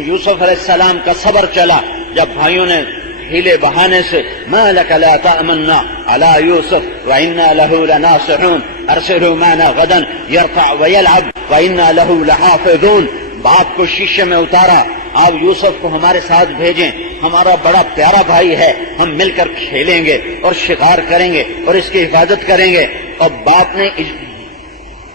یوسف علیہ السلام کا صبر چلا جب بھائیوں نے ہیلے بہانے سے ما لک لا تأمنا علی یوسف وإنا له لناصحون ارسلہ معنا غدا یرتع ویلعب وإنا له لحافظون. باپ کو شیشے میں اتارا، آپ یوسف کو ہمارے ساتھ بھیجیں، ہمارا بڑا پیارا بھائی ہے، ہم مل کر کھیلیں گے اور شکار کریں گے اور اس کی حفاظت کریں گے. اور باپ نے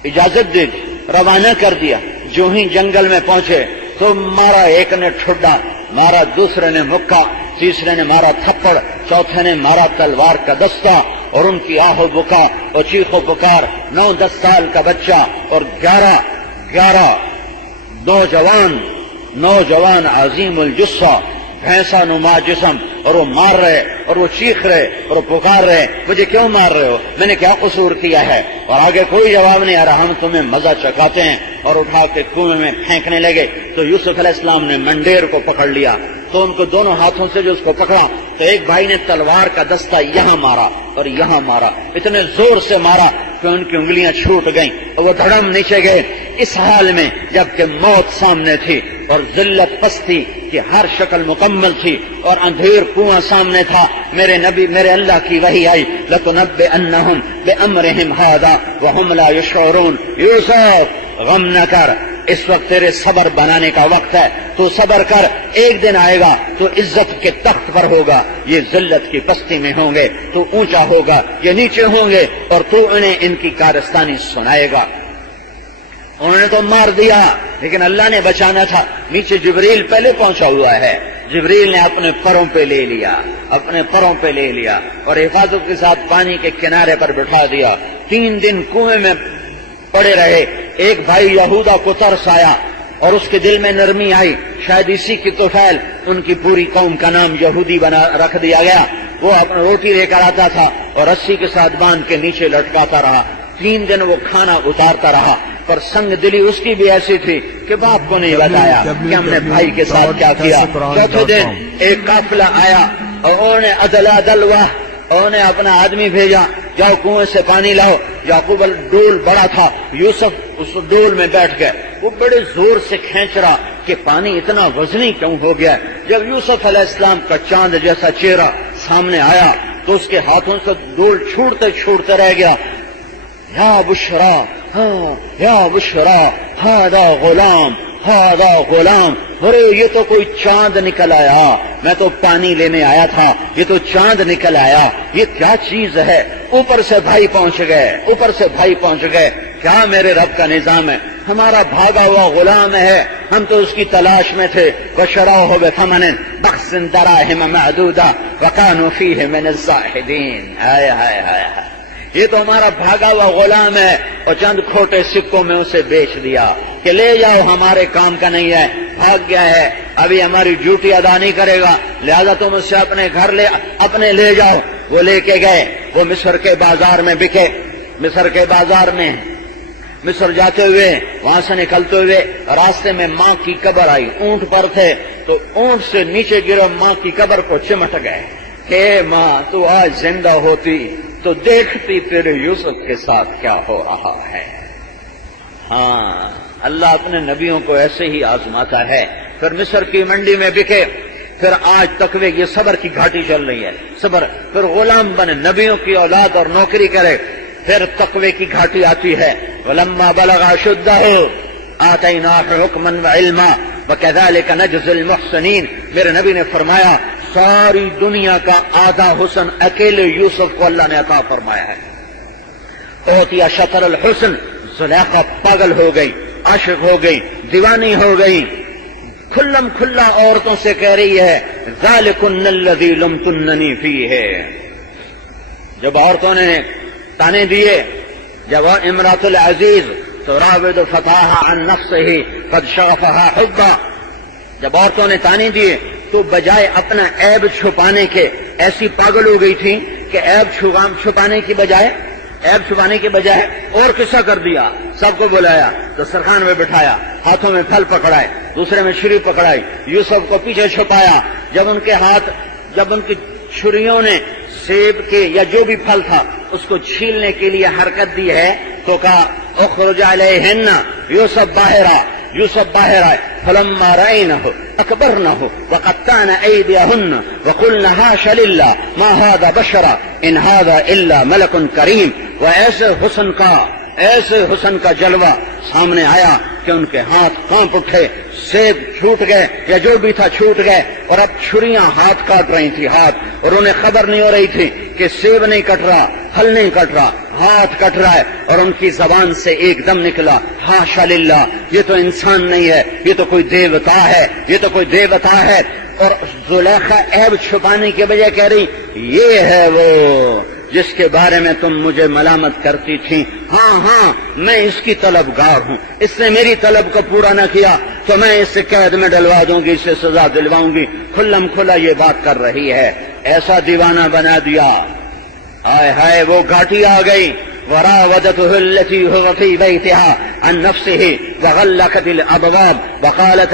اجازت دے دی، روانہ کر دیا. جو ہی جنگل میں پہنچے تو مارا، ایک نے ٹھڈا مارا، دوسرے نے مکہ، تیسرے نے مارا تھپڑ، چوتھے نے مارا تلوار کا دستہ. اور ان کی آہ و بکا اور چیخ و پکار. 9-10 سال کا بچہ اور 11 نوجوان عظیم الجثہ بھینسا نما جسم، اور وہ مار رہے اور وہ چیخ رہے اور وہ پکار رہے، مجھے کیوں مار رہے ہو، میں نے کیا قصور کیا ہے؟ اور آگے کوئی جواب نہیں آ رہا، ہم تمہیں مزہ چکھاتے ہیں. اور اٹھا کے کنویں میں پھینکنے لگے. تو یوسف علیہ السلام نے منڈیر کو پکڑ لیا، تو ان کو دونوں ہاتھوں سے جو اس کو پکڑا تو ایک بھائی نے تلوار کا دستہ یہاں مارا اور یہاں مارا، اتنے زور سے مارا کہ ان کی انگلیاں چھوٹ گئیں اور وہ دھڑم نیچے گئے. اس حال میں جبکہ موت سامنے تھی اور ذلت پستی کی ہر شکل مکمل تھی اور اندھیر کنواں سامنے تھا، میرے نبی، میرے اللہ کی وحی آئی، لَتُنَبِّئَنَّهُمْ بِأَمْرِهِمْ هَذَا وَهُمْ لَا يَشْعُرُونَ. یوسف غم نہ کر، اس وقت تیرے صبر بنانے کا وقت ہے، تو صبر کر، ایک دن آئے گا تو عزت کے تخت پر ہوگا، یہ ذلت کی پستی میں ہوں گے، تو اونچا ہوگا، یہ نیچے ہوں گے، اور تو انہیں ان کی کارستانی سنائے گا. انہوں نے تو مار دیا لیکن اللہ نے بچانا تھا. نیچے جبریل پہلے پہنچا ہوا ہے، جبریل نے اپنے پروں پہ لے لیا اور حفاظت کے ساتھ پانی کے کنارے پر بٹھا دیا. 3 دن کنویں میں پڑے رہے. ایک بھائی یہودا کو ترس آیا اور اس کے دل میں نرمی آئی، شاید اسی کی توفیل ان کی پوری قوم کا نام یہودی بنا رکھ دیا گیا. وہ اپنا روٹی لے کر آتا تھا اور رسی کے ساتھ باندھ کے نیچے لٹکاتا رہا. 3 دن وہ کھانا اتارتا رہا، پر سنگ دلی اس کی بھی ایسی تھی کہ باپ کو نہیں بتایا کہ ہم نے بھائی کے ساتھ کیا کیا. چوتھے دن ایک قافلہ آیا اور انہوں نے عدلا دلوا، انہوں نے اپنا آدمی بھیجا، جاؤ کنویں سے پانی لاؤ. یعقوب ڈول بڑا تھا، یوسف اس ڈول میں بیٹھ گئے. وہ بڑے زور سے کھینچ رہا کہ پانی اتنا وزنی کیوں ہو گیا. جب یوسف علیہ السلام کا چاند جیسا چہرہ سامنے آیا تو اس کے ہاتھوں سے ڈول چھوٹتے رہ گیا. یا بشرا، ہاں یا بشرا، ہاذا غلام، ارے یہ تو کوئی چاند نکل آیا، میں تو پانی لینے آیا تھا، یہ تو چاند نکل آیا، یہ کیا چیز ہے. اوپر سے بھائی پہنچ گئے. کیا میرے رب کا نظام ہے، ہمارا بھاگا ہوا غلام ہے، ہم تو اس کی تلاش میں تھے. وشروه بثمن بخس دراهم معدودة وكانوا فيه من الزاهدين. ہائے یہ تو ہمارا بھاگا ہوا غلام ہے اور چند کھوٹے سکوں میں اسے بیچ دیا کہ لے جاؤ، ہمارے کام کا نہیں ہے، بھاگ گیا ہے، ابھی ہماری ڈیوٹی ادا نہیں کرے گا، لہذا تم اسے اپنے گھر اپنے لے جاؤ. وہ لے کے گئے، وہ مصر کے بازار میں بکے. مصر جاتے ہوئے، وہاں سے نکلتے ہوئے راستے میں ماں کی قبر آئی. اونٹ پر تھے تو اونٹ سے نیچے گرے، ماں کی قبر کو چمٹ گئے کہ ماں تو آج زندہ ہوتی تو دیکھتی تیرے یوسف کے ساتھ کیا ہو رہا ہے. ہاں، اللہ اپنے نبیوں کو ایسے ہی آزماتا ہے. پھر مصر کی منڈی میں بکے. پھر آج تقوی کی صبر کی گھاٹی چل رہی ہے. صبر، پھر غلام بنے، نبیوں کی اولاد اور نوکری کرے. پھر تقوی کی گھاٹی آتی ہے. ولما بلغ اشدہ آتیناہ حکما وعلما وکذالک نجزی المحسنین. میرے نبی نے فرمایا ساری دنیا کا آدھا حسن اکیلے یوسف کو اللہ نے عطا فرمایا ہے. اوتیا شطر الحسن. زلیخا پاگل ہو گئی، عاشق ہو گئی، دیوانی ہو گئی، کھلم کھلا عورتوں سے کہہ رہی ہے ذالکن الذی لمتننی فیہ. جب عورتوں نے تانے دیے، جب امرأۃ العزیز تراود فتاها عن نفسه قد شغفها حبا، جب عورتوں نے تانے دیے تو بجائے اپنا عیب چھپانے کے ایسی پاگل ہو گئی تھی کہ عیب چھپانے کی بجائے اور قصہ کر دیا. سب کو بلایا، دسترخوان میں بٹھایا، ہاتھوں میں پھل پکڑائے، دوسرے میں چھری پکڑائی، یوسف کو پیچھے چھپایا. جب ان کی چھریوں نے سیب کے یا جو بھی پھل تھا اس کو چھیلنے کے لیے حرکت دی ہے تو کہا اخرج علیہن، یوسف باہر آئے. فلما رأينه أكبرنه وقطعن أيديهن وقلن حاش لله ما هذا بشرا إن هذا إلا ملك کریم. وہ ایسے حسن کا جلوہ سامنے آیا کہ ان کے ہاتھ کانپ اٹھے، سیب چھوٹ گئے یا جو بھی تھا چھوٹ گئے، اور اب چھریاں ہاتھ کاٹ رہی تھی ہاتھ، اور انہیں خبر نہیں ہو رہی تھی کہ سیب نہیں کٹ رہا، پھل نہیں کٹ رہا، ہاتھ کٹ رہا ہے. اور ان کی زبان سے ایک دم نکلا حاشا للہ، یہ تو انسان نہیں ہے، یہ تو کوئی دیوتا ہے، یہ تو کوئی دیوتا ہے. اور زلیخا عیب چھپانے کی وجہ کہہ رہی یہ ہے وہ جس کے بارے میں تم مجھے ملامت کرتی تھی. ہاں میں اس کی طلبگار ہوں، اس نے میری طلب کو پورا نہ کیا تو میں اس سے قید میں ڈلوا دوں گی، اس سے سزا دلواؤں گی. کھلم کھلا یہ بات کر رہی ہے، ایسا دیوانہ بنا دیا. ہائے ہائے وہ گھاٹی آ گئی. وراودته التي هو في بيتها عن نفسه وغلقت الابواب وقالت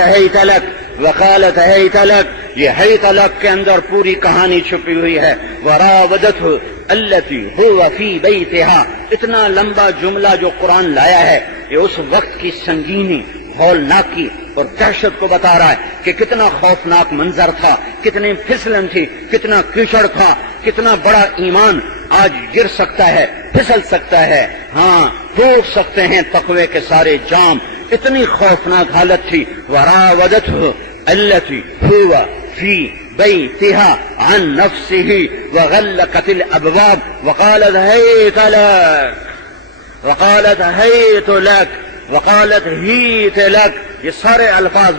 هيت لك. یہ ہیت لک کے اندر پوری کہانی چھپی ہوئی ہے. وراودته التي هو في بيتها، اتنا لمبا جملہ جو قرآن لایا ہے یہ اس وقت کی سنگینی، ہولناکی اور دہشت کو بتا رہا ہے کہ کتنا خوفناک منظر تھا، کتنی پھسلن تھی، کتنا کیچڑ تھا، کتنا بڑا ایمان آج گر سکتا ہے، پھسل سکتا ہے، ہاں ٹوٹ سکتے ہیں تقوی کے سارے جام. اتنی خوفناک حالت تھی. وراودته التي هو في بيتها عن نفسه وغلقت الابواب وقالت هيت لك. یہ سارے الفاظ،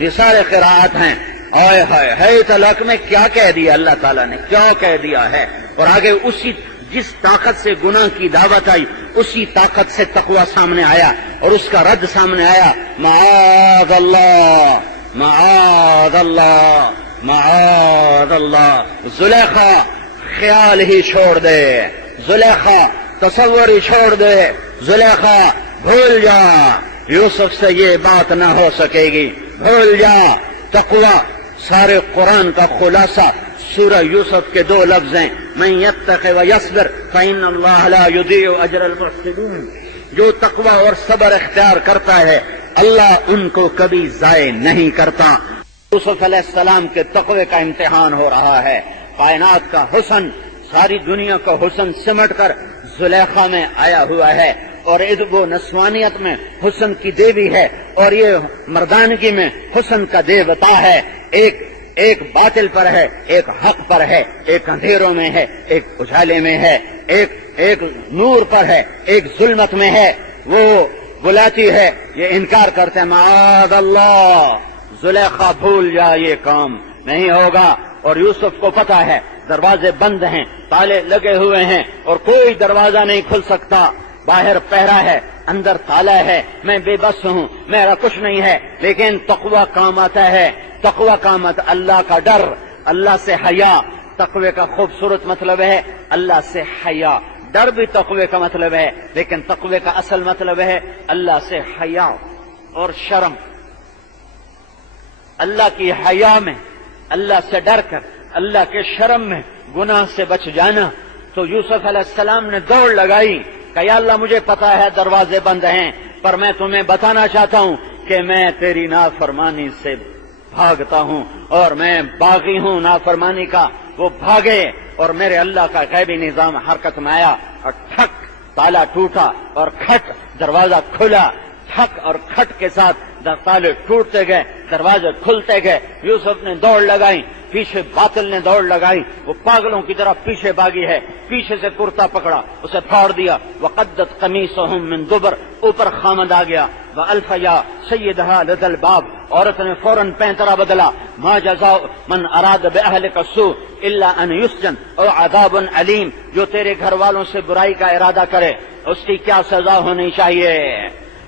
یہ سارے قراءات ہیں. آئے ہائے ہیت لک میں کیا کہہ دیا اللہ تعالیٰ نے، کیا کہہ دیا ہے. اور آگے اسی جس طاقت سے گناہ کی دعوت آئی اسی طاقت سے تقوی سامنے آیا اور اس کا رد سامنے آیا. معاذ اللہ معاذ اللہ معاذ اللہ. زلیخا خیال ہی چھوڑ دے، زلیخا تصور ہی چھوڑ دے، زلیخا بھول جا، یوسف سے یہ بات نہ ہو سکے گی، بھول جا. تقوی سارے قرآن کا خلاصہ سورہ یوسف کے دو لفظ ہیں، من یتق ویصبر فإن اللہ لا یضیع اجر المحسنین. جو تقوی اور صبر اختیار کرتا ہے اللہ ان کو کبھی ضائع نہیں کرتا. یوسف علیہ السلام کے تقوی کا امتحان ہو رہا ہے. کائنات کا حسن، ساری دنیا کا حسن سمٹ کر زلیخا میں آیا ہوا ہے، اور وہ نسوانیت میں حسن کی دیوی ہے اور یہ مردانگی میں حسن کا دیوتا ہے. ایک باطل پر ہے، ایک حق پر ہے، ایک اندھیروں میں ہے، ایک اجالے میں ہے، ایک نور پر ہے، ایک ظلمت میں ہے. وہ بلاتی ہے، یہ انکار کرتے ہیں. معاذ اللہ، زلیخا بھول جا، یہ کام نہیں ہوگا. اور یوسف کو پتا ہے دروازے بند ہیں، تالے لگے ہوئے ہیں اور کوئی دروازہ نہیں کھل سکتا. باہر پہرا ہے، اندر تالا ہے، میں بے بس ہوں، میرا کچھ نہیں ہے. لیکن تقوی کام آتا ہے، تقوی کام آتا، اللہ کا ڈر، اللہ سے حیا. تقوی کا خوبصورت مطلب ہے اللہ سے حیا. ڈر بھی تقوی کا مطلب ہے، لیکن تقوی کا اصل مطلب ہے اللہ سے حیا اور شرم. اللہ کی حیا میں، اللہ سے ڈر کر، اللہ کے شرم میں گناہ سے بچ جانا. تو یوسف علیہ السلام نے دوڑ لگائی کہ یا اللہ مجھے پتا ہے دروازے بند ہیں، پر میں تمہیں بتانا چاہتا ہوں کہ میں تیری نافرمانی سے بھاگتا ہوں اور میں باغی ہوں نافرمانی کا. وہ بھاگے اور میرے اللہ کا غیبی نظام حرکت میں آیا اور ٹھک تالا ٹوٹا اور کھٹ دروازہ کھلا. ٹھک اور کھٹ کے ساتھ تالے ٹوٹتے گئے، دروازے کھلتے گئے. یوسف نے دوڑ لگائی، پیچھے باطل نے دوڑ لگائی، وہ پاگلوں کی طرح پیچھے بھاگی ہے. پیچھے سے کرتا پکڑا، اسے پھاڑ دیا. وقدت قمیصهم من دبر، اوپر خامد آ گیا. وَأَلْفَ يَا سَيِّدَهَا لَدَى الْبَابِ، عورت نے فوراً پینترا بدلا. مَا جَزَاءُ مَنْ أَرَادَ بِأَهْلِكَ السُّوءَ إِلَّا أَنْ يُسْجَنَ أَوْ عَذَابٌ أَلِيمٌ. جو تیرے گھر والوں سے برائی کا ارادہ کرے اس کی کیا سزا ہونی چاہیے.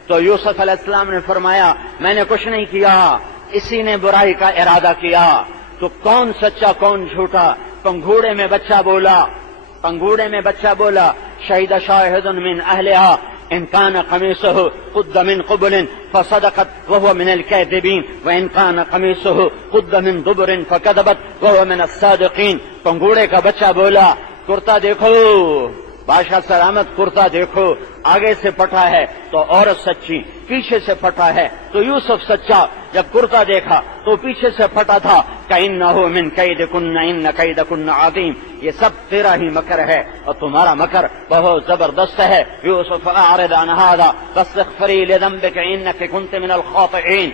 تو یوسف علیہ السلام نے فرمایا میں نے کچھ نہیں کیا، اسی نے برائی کا ارادہ کیا. تو کون سچا کون جھوٹا؟ پنگھوڑے میں بچہ بولا، پنگھوڑے میں بچہ بولا. شہید شاہد من اہلها ان كان قميصه قد من قبل فصدقت وهو من الكاذبين وان كان قميصه قد من دبر فكذبت وهو من الصادقين. پنگھوڑے کا بچہ بولا کرتا دیکھو بادشاہ سلامت، کرتا دیکھو آگے سے پھٹا ہے تو عورت سچی، پیچھے سے پھٹا ہے تو یوسف سچا. جب کرتا دیکھا تو پیچھے سے پھٹا تھا کَإِنَّهُ مِن كَيْدِكُنَّ إِنَّ كَيْدَكُنَّ عَظِيمٌ، یہ سب تیرا ہی مکر ہے اور تمہارا مکر بہت زبردست ہے. یوسف اعرض عن هذا واستغفری لذنبک انک کنت من الخاطئین.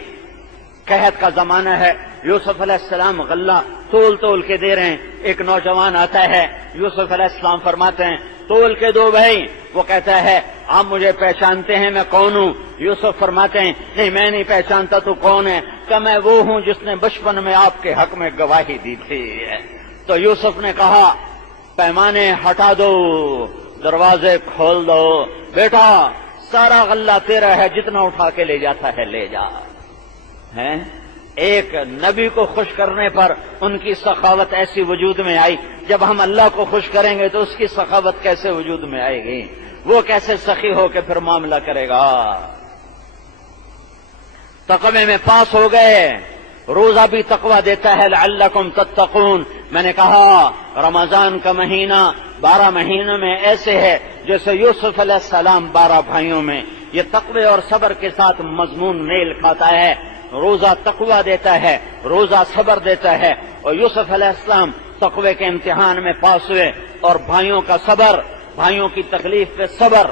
قحط کا زمانہ ہے، یوسف علیہ السلام غلہ تول تول کے دے رہے ہیں. ایک نوجوان آتا ہے، یوسف علیہ السلام فرماتے ہیں تول کے دو بھائی. وہ کہتا ہے آپ مجھے پہچانتے ہیں میں کون ہوں؟ یوسف فرماتے ہیں نہیں میں نہیں پہچانتا تو کون ہے؟ کہ میں وہ ہوں جس نے بچپن میں آپ کے حق میں گواہی دی تھی. تو یوسف نے کہا پیمانے ہٹا دو، دروازے کھول دو، بیٹا سارا غلہ تیرا ہے، جتنا اٹھا کے لے جاتا ہے لے جا. ہیں ایک نبی کو خوش کرنے پر ان کی سخاوت ایسی وجود میں آئی. جب ہم اللہ کو خوش کریں گے تو اس کی سخاوت کیسے وجود میں آئے گی؟ وہ کیسے سخی ہو کے پھر معاملہ کرے گا؟ تقوی میں پاس ہو گئے. روزہ بھی تقوی دیتا ہے لعلکم تتقون. میں نے کہا رمضان کا مہینہ 12 مہینوں میں ایسے ہے جیسے یوسف علیہ السلام 12 بھائیوں میں. یہ تقوی اور صبر کے ساتھ مضمون میل کھاتا ہے. روزہ تقوی دیتا ہے، روزہ صبر دیتا ہے. اور یوسف علیہ السلام تقوی کے امتحان میں پاس ہوئے اور بھائیوں کا صبر، بھائیوں کی تکلیف پہ صبر.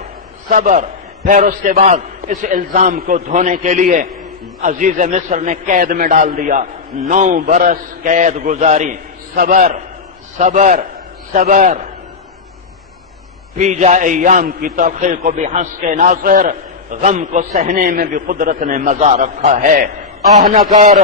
پھر اس کے بعد اس الزام کو دھونے کے لیے عزیز مصر نے قید میں ڈال دیا. 9 برس قید گزاری. صبر پی جا ایام کی تلخی کو بھی ہنس کے ناصر، غم کو سہنے میں بھی قدرت نے مزہ رکھا ہے. آہ نہ کر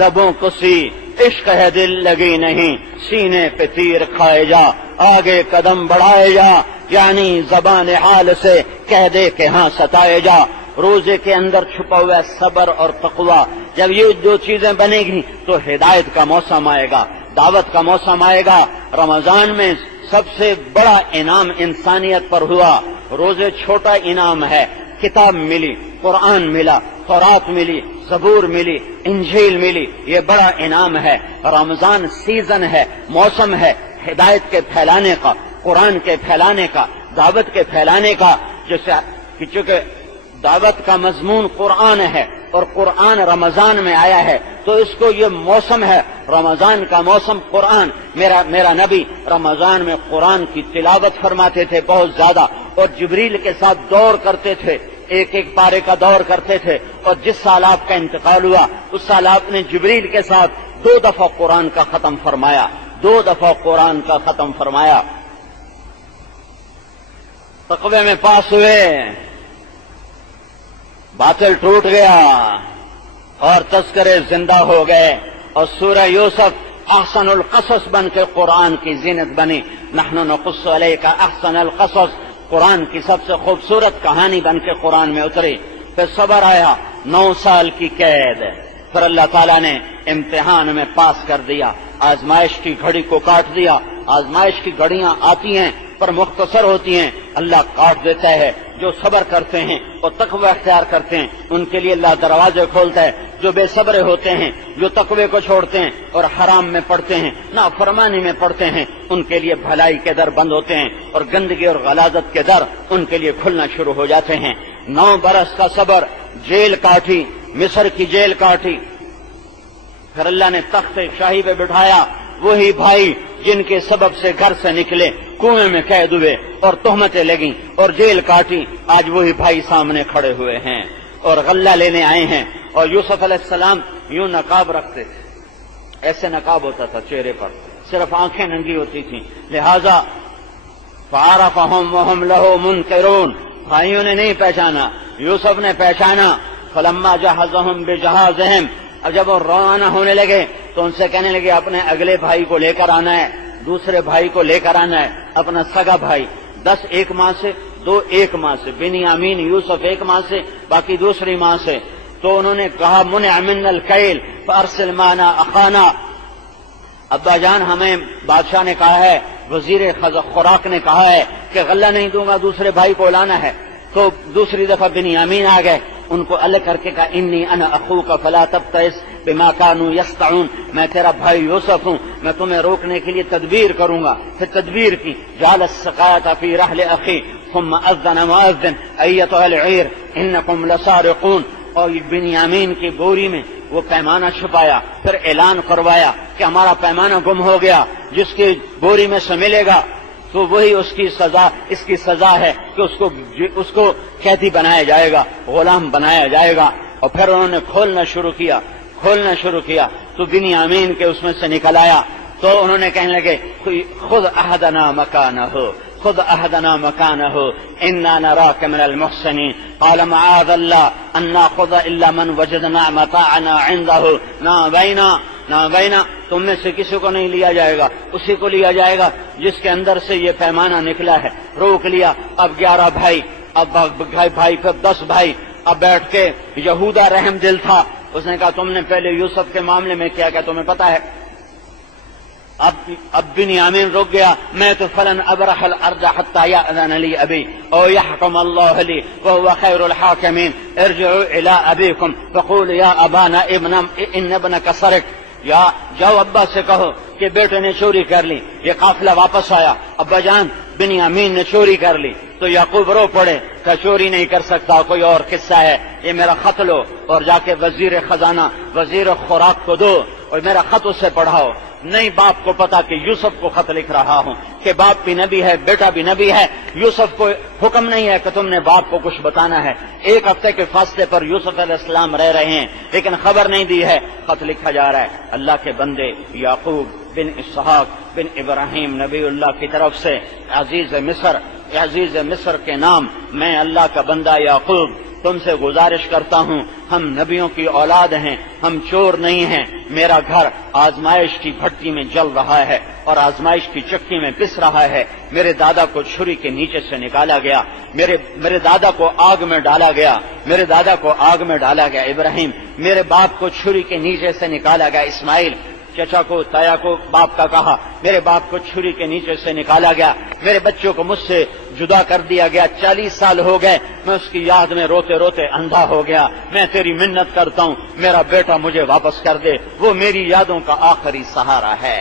لبوں کو سی، عشق ہے دل لگی نہیں، سینے پہ تیر کھائے جا، آگے قدم بڑھائے جا، یعنی زبان حال سے کہہ دے کہ ہاں ستائے جا. روزے کے اندر چھپا ہوا صبر اور تقوی. جب یہ 2 چیزیں بنے گی تو ہدایت کا موسم آئے گا، دعوت کا موسم آئے گا. رمضان میں سب سے بڑا انعام انسانیت پر ہوا. روزے چھوٹا انعام ہے، کتاب ملی، قرآن ملا، تورات ملی، زبور ملی، انجیل ملی، یہ بڑا انعام ہے. رمضان سیزن ہے، موسم ہے ہدایت کے پھیلانے کا، قرآن کے پھیلانے کا، دعوت کے پھیلانے کا. جیسے چونکہ دعوت کا مضمون قرآن ہے اور قرآن رمضان میں آیا ہے تو اس کو یہ موسم ہے رمضان کا موسم قرآن. میرا نبی رمضان میں قرآن کی تلاوت فرماتے تھے بہت زیادہ، اور جبریل کے ساتھ دور کرتے تھے، ایک پارے کا دور کرتے تھے. اور جس سال آپ کا انتقال ہوا اس سال آپ نے جبریل کے ساتھ 2 دفعہ قرآن کا ختم فرمایا، 2 دفعہ قرآن کا ختم فرمایا. تقوی میں پاس ہوئے، باطل ٹوٹ گیا اور تذکرے زندہ ہو گئے. اور سورہ یوسف احسن القصص بن کے قرآن کی زینت بنی. نحن نقص علیک احسن القصص، قرآن کی سب سے خوبصورت کہانی بن کے قرآن میں اتری. پھر صبر آیا، 9 سال کی قید. پھر اللہ تعالیٰ نے امتحان میں پاس کر دیا، آزمائش کی گھڑی کو کاٹ دیا. آزمائش کی گھڑیاں آتی ہیں پر مختصر ہوتی ہیں، اللہ کاٹ دیتا ہے. جو صبر کرتے ہیں اور تقوی اختیار کرتے ہیں ان کے لیے اللہ دروازے کھولتا ہے. جو بے صبر ہوتے ہیں، جو تقوی کو چھوڑتے ہیں اور حرام میں پڑتے ہیں، نافرمانی میں پڑتے ہیں، ان کے لیے بھلائی کے در بند ہوتے ہیں اور گندگی اور غلاظت کے در ان کے لیے کھلنا شروع ہو جاتے ہیں. 9 برس کا صبر، جیل کاٹی، مصر کی جیل کاٹی. پھر اللہ نے تخت شاہی پہ بٹھایا. وہی بھائی جن کے سبب سے گھر سے نکلے کنویں میں قید ہوئے اور تہمتیں لگیں اور جیل کاٹی، آج وہی بھائی سامنے کھڑے ہوئے ہیں اور غلہ لینے آئے ہیں. اور یوسف علیہ السلام یوں نقاب رکھتے تھے، ایسے نقاب ہوتا تھا چہرے پر، صرف آنکھیں ننگی ہوتی تھیں. لہذا فعرفہم وہم لہ منکرون، بھائیوں نے نہیں پہچانا، یوسف نے پہچانا. فلما جہزہم بجہازہم، اب جب وہ روانہ ہونے لگے تو ان سے کہنے لگے اپنے اگلے بھائی کو لے کر آنا ہے، دوسرے بھائی کو لے کر آنا ہے، اپنا سگا بھائی. 10 ایک ماں سے، 2 ایک ماں سے، بنیامین یوسف ایک ماں سے، باقی دوسری ماں سے. تو انہوں نے کہا منع منا الکیل فارسل معنا اخانا. ابا جان ہمیں بادشاہ نے کہا ہے، وزیر خوراک نے کہا ہے کہ غلہ نہیں دوں گا، دوسرے بھائی کو لانا ہے. تو دوسری دفعہ بنیامین آ گئے، ان کو الگ کر کے کہا انی انا اخوک فلا تبتئس بما كانوا يصنعون، میں تیرا بھائی یوسف ہوں، میں تمہیں روکنے کے لیے تدبیر کروں گا. پھر تدبیر کی. جعل السقاية في رحل اخي ثم اذن مؤذن ایتها العير انکم لسارقون. اور بنیامین کی بوری میں وہ پیمانہ چھپایا، پھر اعلان کروایا کہ ہمارا پیمانہ گم ہو گیا، جس کی بوری میں سے ملے گا تو وہی اس کی سزا ہے کہ اس کو قیدی بنایا جائے گا، غلام بنایا جائے گا۔ اور پھر انہوں نے کھولنا شروع کیا تو بنیامین کے اس میں سے نکل آیا، تو انہوں نے کہنے لگے خود احدنا مکانہ انا نراک من المحسنین قال معاذ اللہ ان ناخذ الا من وجدنا متاعنا عنده نہ بینا تم میں سے کسی کو نہیں لیا جائے گا، اسی کو لیا جائے گا جس کے اندر سے یہ پیمانہ نکلا ہے۔ روک لیا، اب 11 بھائی، اب بھائی پھر 10 بھائی، اب بیٹھ کے یہودا رحم دل تھا، اس نے کہا تم نے پہلے یوسف کے معاملے میں کیا تمہیں پتا ہے؟ اب بنیامین رک گیا، میں تو فلن ابرح الارض حتى يأذن لي ابي او يحكم الله لي وهو خير الحاكمين ارجعوا الى ابيكم فقولوا يا ابانا ان ابنك سرق، یا جاؤ ابا سے کہو کہ بیٹے نے چوری کر لی۔ یہ قافلہ واپس آیا، ابا جان بنیامین نے چوری کر لی، تو یعقوب رو پڑے کہ چوری نہیں کر سکتا، کوئی اور قصہ ہے، یہ میرا خط لو اور جا کے وزیر خزانہ وزیر خوراک کو دو اور میرا خط اسے پڑھاؤ۔ نہیں باپ کو پتا کہ یوسف کو خط لکھ رہا ہوں کہ باپ بھی نبی ہے، بیٹا بھی نبی ہے، یوسف کو حکم نہیں ہے کہ تم نے باپ کو کچھ بتانا ہے۔ 1 ہفتے کے فاصلے پر یوسف علیہ السلام رہ رہے ہیں لیکن خبر نہیں دی ہے، خط لکھا جا رہا ہے۔ اللہ کے بندے یعقوب بن اسحاق بن ابراہیم نبی اللہ کی طرف سے عزیز مصر کے نام، میں اللہ کا بندہ یعقوب تم سے گزارش کرتا ہوں، ہم نبیوں کی اولاد ہیں، ہم چور نہیں ہیں، میرا گھر آزمائش کی بھٹی میں جل رہا ہے اور آزمائش کی چکی میں پس رہا ہے، میرے دادا کو چھری کے نیچے سے نکالا گیا، میرے دادا کو آگ میں ڈالا گیا، ابراہیم میرے باپ کو چھری کے نیچے سے نکالا گیا، اسماعیل چچا کو تایا کو باپ کا کہا، میرے باپ کو چھری کے نیچے سے نکالا گیا، میرے بچوں کو مجھ سے جدا کر دیا گیا، 40 سال ہو گئے، میں اس کی یاد میں روتے روتے اندھا ہو گیا، میں تیری منت کرتا ہوں میرا بیٹا مجھے واپس کر دے، وہ میری یادوں کا آخری سہارا ہے،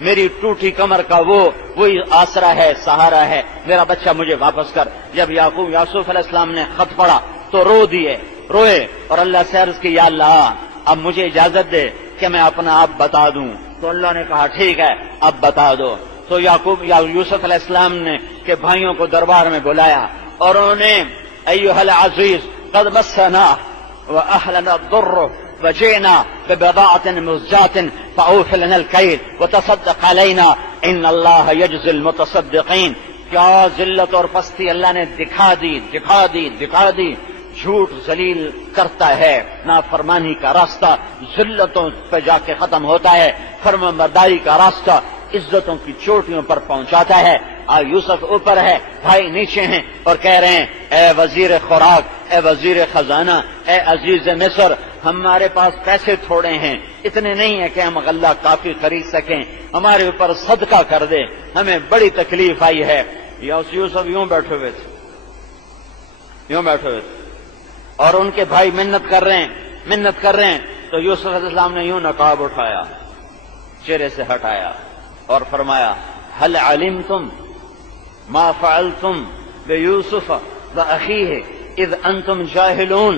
میری ٹوٹی کمر کا وہی آسرا ہے، سہارا ہے، میرا بچہ مجھے واپس کر۔ جب یوسف علیہ السلام نے خط پڑھا تو روئے اور اللہ سے عرض کی یا اللہ اب مجھے اجازت دے کہ میں اپنا آپ بتا دوں، تو اللہ نے کہا ٹھیک ہے اب بتا دو۔ تو یوسف علیہ السلام نے کہ بھائیوں کو دربار میں بلایا اور انہوں نے ایھا العزیز قد مسنا واهلنا الضر وجئنا ببضاعة مزجاة فاوف لنا الكيل وتصدق علينا ان الله يجزي المتصدقين۔ کیا ذلت اور پستی اللہ نے دکھا دی۔ جھوٹ ذلیل کرتا ہے، نافرمانی کا راستہ ذلتوں پہ جا کے ختم ہوتا ہے، فرمانبرداری کا راستہ عزتوں کی چوٹیوں پر پہنچاتا ہے۔ یوسف اوپر ہے، بھائی نیچے ہیں اور کہہ رہے ہیں اے وزیر خوراک، اے وزیر خزانہ، اے عزیز مصر، ہمارے پاس پیسے تھوڑے ہیں، اتنے نہیں ہیں کہ ہم غلہ کافی خرید سکیں، ہمارے اوپر صدقہ کر دے، ہمیں بڑی تکلیف آئی ہے۔ یوسف یوں بیٹھے ہوئے تھے اور ان کے بھائی منت کر رہے ہیں تو یوسف علیہ السلام نے یوں نقاب اٹھایا، چہرے سے ہٹایا اور فرمایا هل علمتم ما فعلتم بیوسف واخیہ اذ انتم جاہلون۔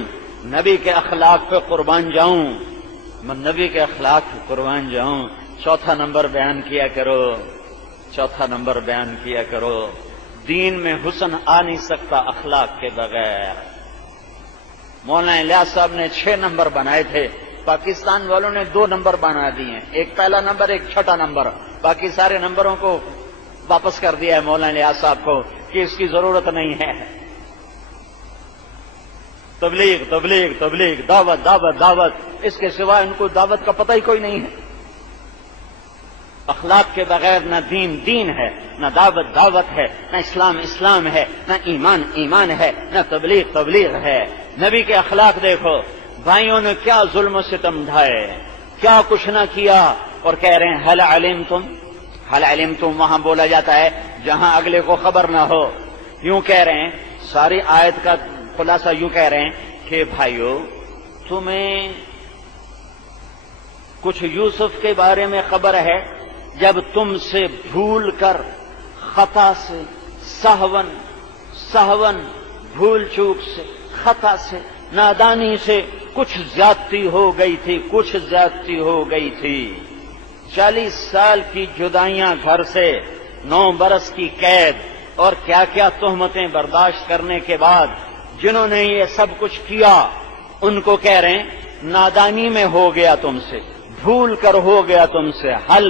نبی کے اخلاق پہ قربان جاؤں، چوتھا نمبر بیان کیا کرو، دین میں حسن آ نہیں سکتا اخلاق کے بغیر۔ مولانا الیاس صاحب نے 6 نمبر بنائے تھے، پاکستان والوں نے 2 نمبر بنا دیے، ایک پہلا نمبر ایک چھٹا نمبر، باقی سارے نمبروں کو واپس کر دیا ہے مولانا الیاس صاحب کو کہ اس کی ضرورت نہیں ہے۔ تبلیغ، دعوت، اس کے سوا ان کو دعوت کا پتہ ہی کوئی نہیں ہے۔ اخلاق کے بغیر نہ دین ہے، نہ دعوت ہے، نہ اسلام ہے، نہ ایمان ہے، نہ تبلیغ ہے۔ نبی کے اخلاق دیکھو، بھائیوں نے کیا ظلم و ستم ڈھائے، کیا کچھ نہ کیا، اور کہہ رہے ہیں هل علمتم وہاں بولا جاتا ہے جہاں اگلے کو خبر نہ ہو۔ یوں کہہ رہے ہیں، ساری آیت کا خلاصہ یوں کہہ رہے ہیں کہ بھائیو تمہیں کچھ یوسف کے بارے میں خبر ہے جب تم سے بھول کر خطا سے سہون بھول چوک سے خطا سے نادانی سے کچھ زیادتی ہو گئی تھی، کچھ زیادتی ہو گئی تھی۔ 40 سال کی جدائیاں گھر سے، 9 برس کی قید اور کیا کیا تہمتیں برداشت کرنے کے بعد جنہوں نے یہ سب کچھ کیا، ان کو کہہ رہے ہیں نادانی میں ہو گیا تم سے، بھول کر ہو گیا تم سے۔ حل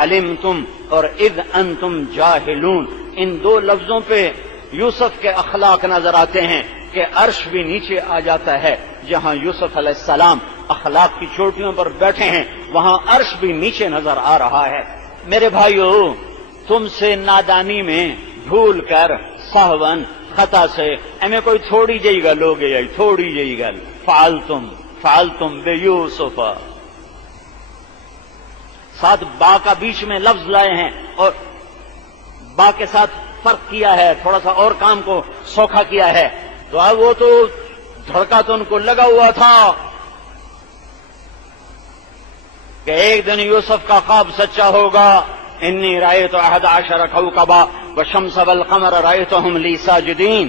علمتم اور اذ انتم جاہلون، ان 2 لفظوں پہ یوسف کے اخلاق نظر آتے ہیں کہ عرش بھی نیچے آ جاتا ہے۔ جہاں یوسف علیہ السلام اخلاق کی چوٹیوں پر بیٹھے ہیں وہاں عرش بھی نیچے نظر آ رہا ہے۔ میرے بھائیو، تم سے نادانی میں بھول کر سہون خطا سے ہمیں کوئی تھوڑی جئی گل ہو گئی، تھوڑی جئی گل، فعلتم بے یوسف، ساتھ با کا بیچ میں لفظ لائے ہیں اور با کے ساتھ فرق کیا ہے، تھوڑا سا اور کام کو سوکھا کیا ہے۔ تو اب وہ تو دھڑکا تو ان کو لگا ہوا تھا کہ ایک دن یوسف کا خواب سچا ہوگا۔ انی رأیت 11 کوكبا والشمس والقمر رأیتهم لی ساجدین،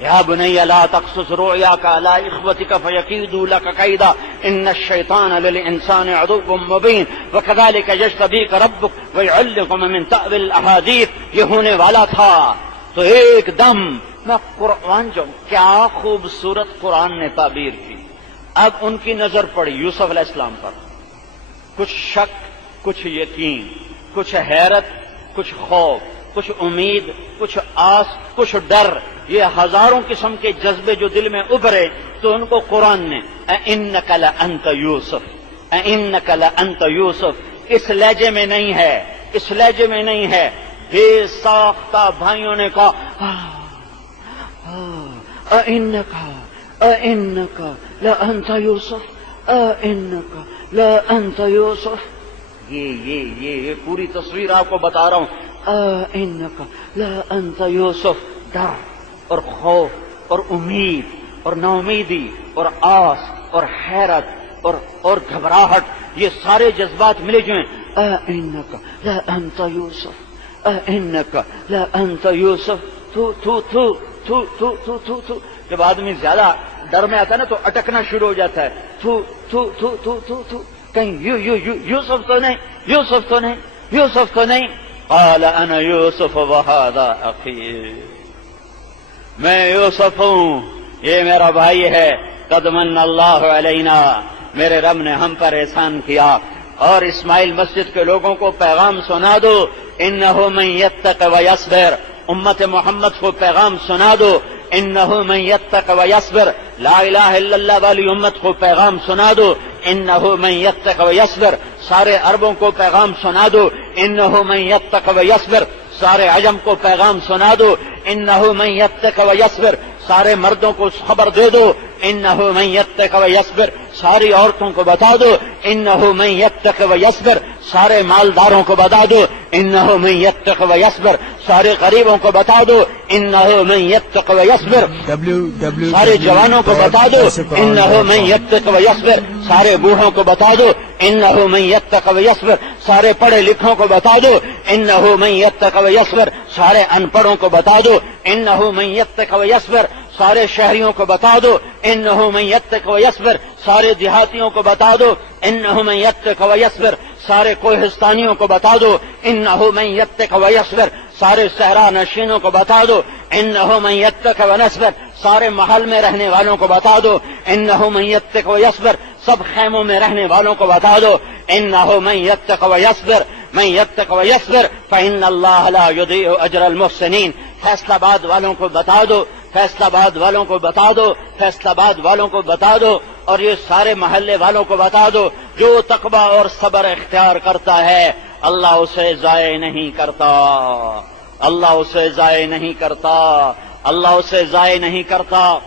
یا بنی لا تقصص رؤیاک علی اخوتک فیکیدوا لک کیدا ان الشیطان للانسان عدو مبین وکذلک یجتبیک ربک ویعلمک من تأویل الاحادیث، یہ ہونے والا تھا۔ تو ایک دم میں قرآن جو کیا خوبصورت قرآن نے تعبیر کی۔ اب ان کی نظر پڑی یوسف علیہ السلام پر، کچھ شک، کچھ یقین، کچھ حیرت، کچھ خوف، کچھ امید، کچھ آس، کچھ ڈر، یہ ہزاروں قسم کے جذبے جو دل میں ابھرے تو ان کو قرآن نے اِنَّكَ لَأَنْتَ یوسف، اِنَّكَ لَأَنْتَ یوسف، اس لہجے میں نہیں ہے، اس لہجے میں نہیں ہے۔ بے ساختہ بھائیوں نے کہا اِنَّكَ لَأَنْتَ یوسف، اِنَّكَ لَأَنْتَ یوسف، یہ پوری تصویر آپ کو بتا رہا ہوں۔ اِنَّكَ لَأَنْتَ یوسف، ڈر اور خوف اور امید اور نا امیدی اور آس اور حیرت اور گھبراہٹ، یہ سارے جذبات ملے جو ہیں۔ اِنَّكَ لَأَنْتَ یوسف، اِنَّكَ لَأَنْتَ یوسف، تو جب آدمی زیادہ ڈر میں آتا ہے نا تو اٹکنا شروع ہو جاتا ہے، کہیں یوسف تو نہیں، یوسف تو نہیں، یوسف تو نہیں۔ قال انا یوسف وہذا اخی، میں یوسف ہوں، یہ میرا بھائی ہے۔ قد من اللہ علینا، میرے رب نے ہم پر احسان کیا۔ اور اسماعیل مسجد کے لوگوں کو پیغام سنا دو، انہ من یتق ویصبر، امت محمد کو پیغام سنا دو، انہ من یتق ویصبر، لا الہ الا اللہ والی امت کو پیغام سنا دو، انہ من یتق ویصبر، سارے عربوں کو پیغام سنا دو، انہ من یتق ویصبر، سارے عجم کو پیغام سنا دو، انہ من یتق ویصبر، سارے مردوں کو خبر دے دو، انہ من یتق ویصبر، ساری عورتوں کو بتا دو، انہ من یتق ویصبر، سارے مالداروں کو بتا دو، انہ من یتق ویصبر، سارے غریبوں کو بتا دو، انہ من یتق ویصبر، سارے جوانوں کو بتا دو، انہ من یتق ویصبر، سارے بوڑھوں کو بتا دو، انہ من یتق ویصبر، سارے پڑھے لکھوں کو بتا دو، انہ من یتق ویصبر، سارے ان پڑھوں کو بتا دو، انہ من یتق ویصبر، سارے شہریوں کو بتا دو، انہ من یتق ویصبر، سارے دیہاتیوں کو بتا دو، انہ من یتق ویصبر، سارے کوہستانیوں کو بتا دو، انہ من یتق ویصبر، سارے صحرا نشینوں کو بتا دو، انہ من یتق ویصبر، سارے محل میں رہنے والوں کو بتا دو، انہ من یتق ویصبر، سب خیموں میں رہنے والوں کو بتا دو، انہ من یتق ویصبر، من یتق ویصبر فإن اللہ لا یضیع اجر المحسنین، فیصلہ آباد والوں کو بتا دو، فیصلہ آباد والوں کو بتا دو، فیصلہ آباد والوں کو بتا دو، اور یہ سارے محلے والوں کو بتا دو، جو تقوی اور صبر اختیار کرتا ہے اللہ اسے ضائع نہیں کرتا، اللہ اسے ضائع نہیں کرتا، اللہ اسے ضائع نہیں کرتا۔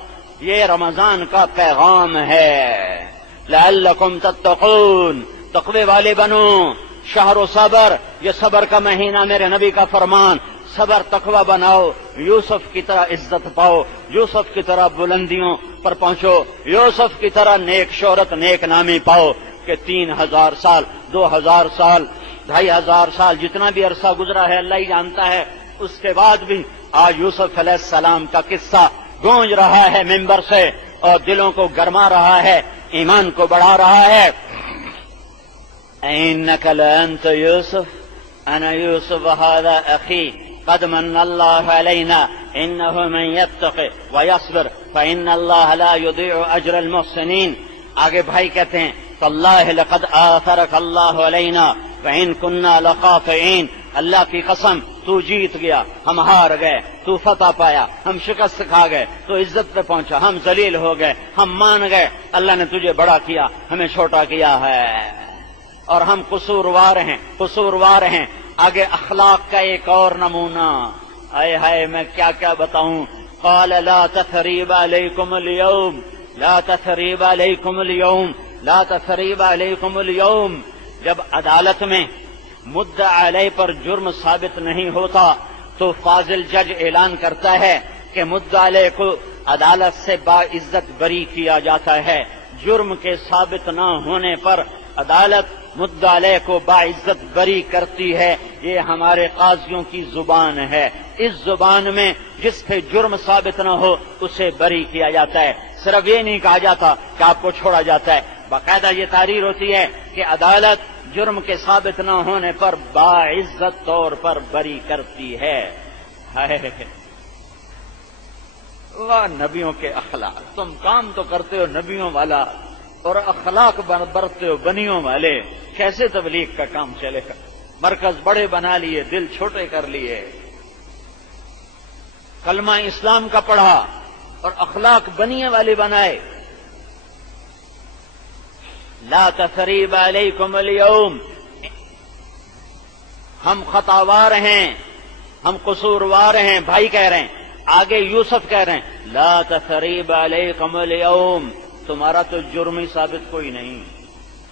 یہ رمضان کا پیغام ہے، لعلکم تتقون، تقوی والے بنو، شہر و صبر، یہ صبر کا مہینہ، میرے نبی کا فرمان، صبر تقوی بناؤ، یوسف کی طرح عزت پاؤ، یوسف کی طرح بلندیوں پر پہنچو، یوسف کی طرح نیک شہرت، نیک نامی پاؤ، کہ 3000 سال، 2000 سال، 2500 سال، جتنا بھی عرصہ گزرا ہے اللہ ہی جانتا ہے، اس کے بعد بھی آج یوسف علیہ السلام کا قصہ گونج رہا ہے ممبر سے، اور دلوں کو گرما رہا ہے، ایمان کو بڑھا رہا ہے۔ إنك لأنت يوسف أنا يوسف هذا أخي قد من الله علينا إنه من يتق ويصبر فإن الله لا يضيع أجر المحسنين۔ آگے بھائی کہتے ہیں تاللہ لقد آثرك الله علينا وإن كنا لخاطئين، اللہ کی قسم تو جیت گیا، ہم ہار گئے، تو فتح پایا، ہم شکست کھا گئے، تو عزت پہ پہنچا، ہم ذلیل ہو گئے، ہم مان گئے، اللہ نے تجھے بڑا کیا، ہمیں چھوٹا کیا ہے، اور ہم قصوروار ہیں۔ آگے اخلاق کا ایک اور نمونہ، آئے ہائے میں کیا کیا بتاؤں۔ قال لا تثریب علیکم اليوم، لا تثریب علیکم اليوم، لا تثریب علیکم اليوم۔ جب عدالت میں مدعا علیہ پر جرم ثابت نہیں ہوتا تو فاضل جج اعلان کرتا ہے کہ مدعا علیہ کو عدالت سے باعزت بری کیا جاتا ہے۔ جرم کے ثابت نہ ہونے پر عدالت مدعا علیہ کو باعزت بری کرتی ہے۔ یہ ہمارے قاضیوں کی زبان ہے۔ اس زبان میں جس پہ جرم ثابت نہ ہو اسے بری کیا جاتا ہے۔ صرف یہ نہیں کہا جاتا کہ آپ کو چھوڑا جاتا ہے، باقاعدہ یہ تحریر ہوتی ہے کہ عدالت جرم کے ثابت نہ ہونے پر باعزت طور پر بری کرتی ہے۔ واہ نبیوں کے اخلاق، تم کام تو کرتے ہو نبیوں والا اور اخلاق برتتے ہو بنیوں والے، کیسے تبلیغ کا کام چلے گا؟ مرکز بڑے بنا لیے، دل چھوٹے کر لیے، کلمہ اسلام کا پڑھا اور اخلاق بنیے والے بنائے۔ لا تثریب علیکم اليوم، ہم خطاوار ہیں، ہم قصوروار ہیں، بھائی کہہ رہے ہیں۔ آگے یوسف کہہ رہے ہیں لا تثریب علیکم اليوم، تمہارا تو جرم ہی ثابت کوئی نہیں،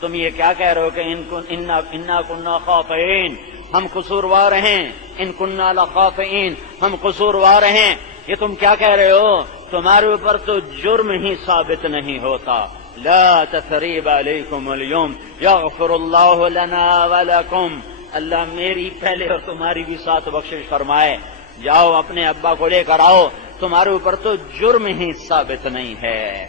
تم یہ کیا کہہ رہے ہو کہ انا کنا خاطئین، ہم قصوروار ہیں، ان کنا لخاطئین، ہم قصوروار ہیں، یہ تم کیا کہہ رہے ہو؟ تمہارے اوپر تو جرم ہی ثابت نہیں ہوتا۔ لا تثریب علیکم اليوم یغفر اللہ لنا ولکم، اللہ میری پہلے اور تمہاری بھی ساتھ بخشش فرمائے، جاؤ اپنے ابا کو لے کر آؤ، تمہارے اوپر تو جرم ہی ثابت نہیں ہے۔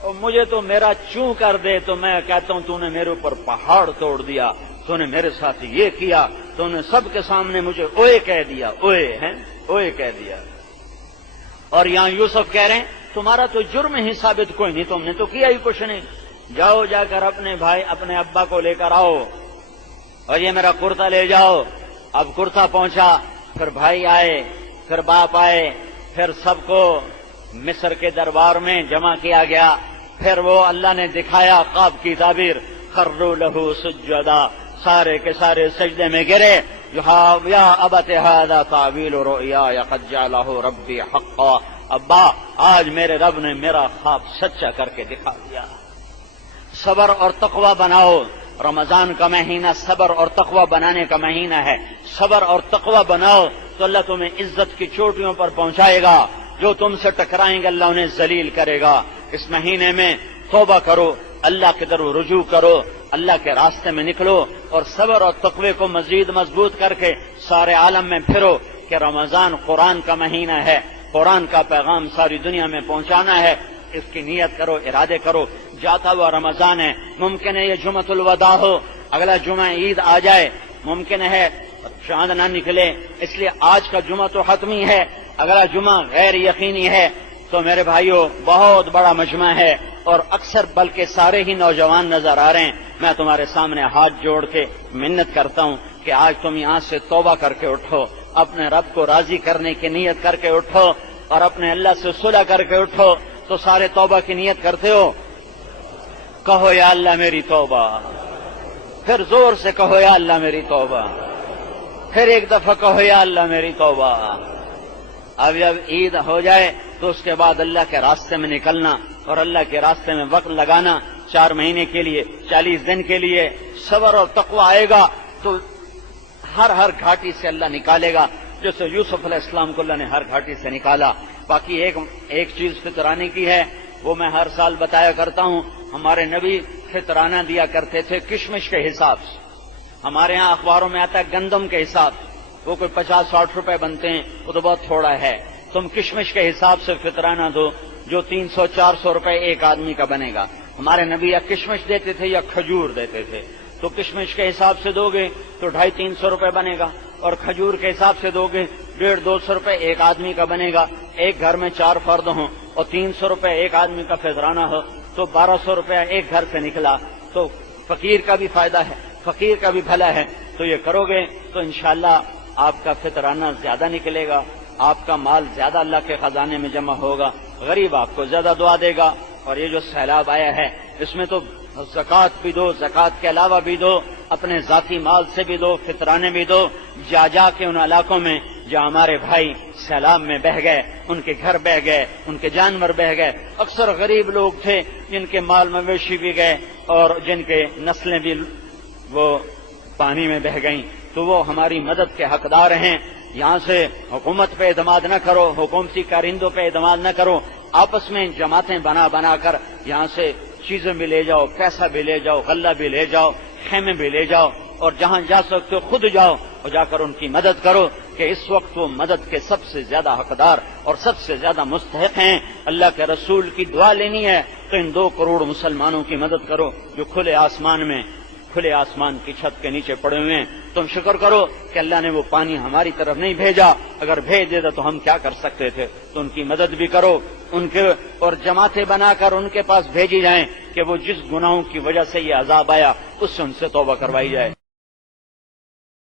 اور مجھے تو میرا چوں کر دے تو میں کہتا ہوں تو نے میرے اوپر پہاڑ توڑ دیا، تو نے میرے ساتھ یہ کیا، تو نے سب کے سامنے مجھے اوئے کہہ دیا، اوئے کہہ دیا۔ اور یہاں یوسف کہہ رہے ہیں تمہارا تو جرم ہی ثابت کوئی نہیں، تم نے تو کیا ہی کچھ نہیں، جاؤ جا کر اپنے بھائی اپنے ابا کو لے کر آؤ، اور یہ میرا کرتا لے جاؤ۔ اب کرتا پہنچا، پھر بھائی آئے، پھر باپ آئے، پھر سب کو مصر کے دربار میں جمع کیا گیا، پھر وہ اللہ نے دکھایا خواب کی تعبیر، خروا لہ سجدا، سارے کے سارے سجدے میں گرے، یا ابت ھذا تعویل رؤیای قد جعلہ ربی حقا، ابا آج میرے رب نے میرا خواب سچا کر کے دکھا دیا۔ صبر اور تقوی بناؤ، رمضان کا مہینہ صبر اور تقوی بنانے کا مہینہ ہے، صبر اور تقوی بناؤ تو اللہ تمہیں عزت کی چوٹیوں پر پہنچائے گا، جو تم سے ٹکرائیں گے اللہ انہیں ذلیل کرے گا۔ اس مہینے میں توبہ کرو، اللہ کی طرف رجوع کرو، اللہ کے راستے میں نکلو، اور صبر اور تقوی کو مزید مضبوط کر کے سارے عالم میں پھرو کہ رمضان قرآن کا مہینہ ہے، قرآن کا پیغام ساری دنیا میں پہنچانا ہے، اس کی نیت کرو، ارادے کرو۔ جاتا ہوا رمضان ہے، ممکن ہے یہ جمعۃ الوداع ہو، اگلا جمعہ عید آ جائے، ممکن ہے چاند نہ نکلے، اس لیے آج کا جمعہ تو حتمی ہے، اگلا جمعہ غیر یقینی ہے۔ تو میرے بھائیو بہت بڑا مجمع ہے اور اکثر بلکہ سارے ہی نوجوان نظر آ رہے ہیں، میں تمہارے سامنے ہاتھ جوڑ کے منت کرتا ہوں کہ آج تم یہاں سے توبہ کر کے اٹھو، اپنے رب کو راضی کرنے کی نیت کر کے اٹھو، اور اپنے اللہ سے صلح کر کے اٹھو۔ تو سارے توبہ کی نیت کرتے ہو؟ کہو یا اللہ میری توبہ، پھر زور سے کہو یا اللہ میری توبہ، پھر ایک دفعہ کہو یا اللہ میری توبہ۔ اب جب عید ہو جائے تو اس کے بعد اللہ کے راستے میں نکلنا اور اللہ کے راستے میں وقت لگانا، 4 مہینے کے لیے، 40 دن کے لیے صبر اور تقوی آئے گا تو ہر گھاٹی سے اللہ نکالے گا، جیسے یوسف علیہ السلام کو اللہ نے ہر گھاٹی سے نکالا۔ باقی ایک چیز فطرانے کی ہے، وہ میں ہر سال بتایا کرتا ہوں، ہمارے نبی فطرانہ دیا کرتے تھے کشمش کے حساب سے، ہمارے ہاں اخباروں میں آتا ہے گندم کے حساب سے، وہ کوئی 50-60 روپے بنتے ہیں، وہ تو بہت تھوڑا ہے، تم کشمش کے حساب سے فطرانہ دو، جو 300-400 روپے ایک آدمی کا بنے گا. ہمارے نبی یا کشمش دیتے تھے یا کھجور دیتے تھے. تو کشمش کے حساب سے دو گے تو 250-300 روپے بنے گا, اور کھجور کے حساب سے دو گے 150-200 روپے ایک آدمی کا بنے گا. ایک گھر میں 4 فرد ہوں اور 300 روپے ایک آدمی کا فطرانہ ہو تو 1200 روپے ایک گھر سے نکلا. تو فقیر کا بھی فائدہ ہے, فقیر کا بھی بھلا ہے. تو یہ کرو گے تو انشاءاللہ آپ کا فطرانہ زیادہ نکلے گا, آپ کا مال زیادہ اللہ کے خزانے میں جمع ہوگا, غریب آپ کو زیادہ دعا دے گا. اور یہ جو سیلاب آیا ہے اس میں تو زکوٰۃ بھی دو, زکوٰۃ کے علاوہ بھی دو, اپنے ذاتی مال سے بھی دو, فطرانے بھی دو. جا کے ان علاقوں میں جہاں ہمارے بھائی سیلاب میں بہ گئے, ان کے گھر بہ گئے, ان کے جانور بہ گئے, اکثر غریب لوگ تھے جن کے مال مویشی بھی گئے اور جن کے نسلیں بھی وہ پانی میں بہ گئیں, تو وہ ہماری مدد کے حقدار ہیں. یہاں سے حکومت پہ اعتماد نہ کرو, حکومتی کارندوں پہ اعتماد نہ کرو, آپس میں جماعتیں بنا کر یہاں سے چیزیں بھی لے جاؤ, پیسہ بھی لے جاؤ, غلہ بھی لے جاؤ, خیمے بھی لے جاؤ, اور جہاں جا سکتے ہو خود جاؤ اور جا کر ان کی مدد کرو, کہ اس وقت وہ مدد کے سب سے زیادہ حقدار اور سب سے زیادہ مستحق ہیں. اللہ کے رسول کی دعا لینی ہے تو ان 2 کروڑ مسلمانوں کی مدد کرو جو کھلے آسمان کی چھت کے نیچے پڑے ہوئے ہیں. تم شکر کرو کہ اللہ نے وہ پانی ہماری طرف نہیں بھیجا, اگر بھیج دیتا تو ہم کیا کر سکتے تھے. تو ان کی مدد بھی کرو, ان کے اور جماعتیں بنا کر ان کے پاس بھیجی جائیں کہ وہ جس گناہوں کی وجہ سے یہ عذاب آیا اس سے ان سے توبہ کروائی جائے.